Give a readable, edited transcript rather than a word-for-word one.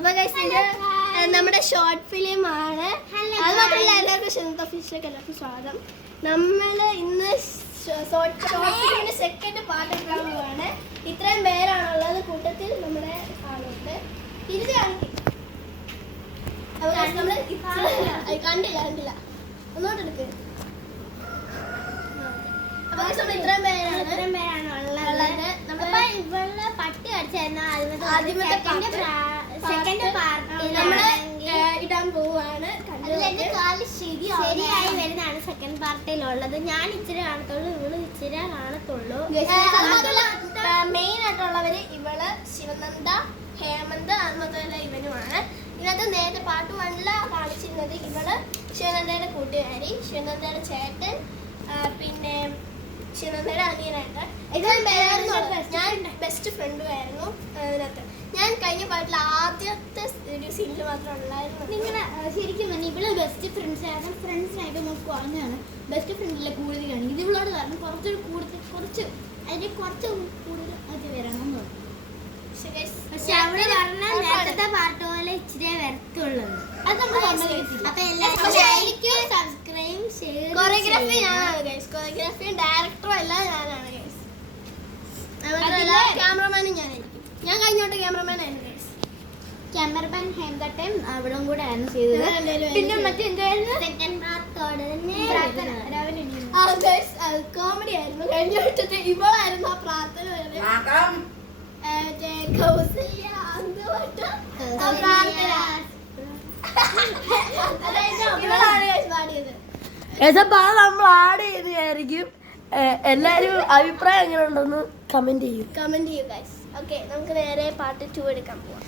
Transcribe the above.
അപ്പൊ നമ്മുടെ short film ആണ്. അത് മാത്രമല്ല എല്ലാവർക്കും ഷെൻത്ത് ഒഫീഷ്യലേക്ക് എല്ലാവർക്കും സ്വാഗതം. നമ്മൾ ഇന്ന് ഷോർട്ട് ഫിലിമിന്റെ സെക്കൻഡ് പാർട്ട് എടുക്കാൻ പോവാണ്. ഇത്രയും പേരാണുള്ളത്, കൂട്ടത്തിൽ നമ്മുടെ ആളുണ്ട്. തിരിച്ച് കാണിക്കും. കണ്ടില്ല ഒന്നോട്ട് എടുക്ക്. അപ്പൊ ഇത്രയും പേരാണ് ഉള്ളത്. നമ്മളിപ്പോ ഇവളെ പട്ടി കടിച്ചായിരുന്നു സെക്കൻഡ് പാർട്ട് നമ്മള് ഇടാൻ പോവാണ്. ശരിയായി വരുന്നതാണ് സെക്കൻഡ് പാർട്ടിലുള്ളത്. ഞാൻ ഇച്ചിരി കാണത്തുള്ളൂ, ഇവള് ഇച്ചിരി കാണത്തുള്ളൂ. മെയിൻ ആയിട്ടുള്ളവര് ഇവള് ശിവനന്ദ, ഹേമന്ത്, അതുമാത്രമല്ല ഇവനുമാണ്. ഇതിനകത്ത് നേരത്തെ പാർട്ട് 1 കാണിച്ചിരുന്നത് ഇവള് ശിവനന്ദയുടെ കൂട്ടുകാരി, ശിവനന്ദയുടെ ചേട്ടൻ, പിന്നെ ശിവനന്ദയുടെ അനിയനായിട്ട്. ഞാൻ ബെസ്റ്റ് ഫ്രണ്ടുമായിരുന്നു അതിനകത്ത്. ഞാൻ കഴിഞ്ഞ പാട്ടിൽ ആദ്യത്തെ ഒരു സീനിൽ മാത്രം ഉള്ളായിരുന്നു. നിങ്ങളെ ശരിക്കും തന്നെ ഇവള് ബെസ്റ്റ് ഫ്രണ്ട്സായിരുന്നു. ഫ്രണ്ട്സിനായിട്ട് നമുക്ക് കുറഞ്ഞാണ് ബെസ്റ്റ് ഫ്രണ്ടിലെ കൂടുതലാണ്. ഇത് ഇവളോട് കാരണം കുറച്ച് കൂടുതൽ അത് വരണം. പക്ഷെ അവള് പറഞ്ഞ നേരത്തെ പാട്ട് പോലെ ഇച്ചിരി വരത്തുള്ളത്. അത് നമ്മൾ അപ്പൊ എല്ലാവരും സബ്സ്ക്രൈബ് ഷെയർ. കൊറിയോഗ്രാഫി ഞാനാണ് ഗൈസ്. കൊറിയോഗ്രാഫിയും ഡയറക്ടറും എല്ലാം ഞാനാണ് ഗൈസ്. ക്യാമറമാനും ഞാനായിരിക്കും. ഞാൻ കഴിഞ്ഞോട്ട് ക്യാമറമാൻ ആയിരുന്നു ഗൈസ്. ക്യാമറമാൻ ഹേംകട്ടയും അവളും കൂടെ ആയിരുന്നു ചെയ്തത്. പിന്നെ മറ്റെന്തായിരുന്നു സെക്കൻഡ് പാർട്ടോടെ കോമഡി ആയിരുന്നു. കഴിഞ്ഞോട്ടത്തെ ഇവളായിരുന്നു ആ പ്രാർത്ഥന നമ്മൾ ആഡ് ചെയ്തായിരിക്കും. എല്ലാരും അഭിപ്രായം എങ്ങനെ ഉണ്ടെന്ന് കമന്റ് ചെയ്യൂ ഗൈസ്. ഓക്കെ, നമുക്ക് നേരെ പാർട്ട് 2 എടുക്കാൻ പോവാം.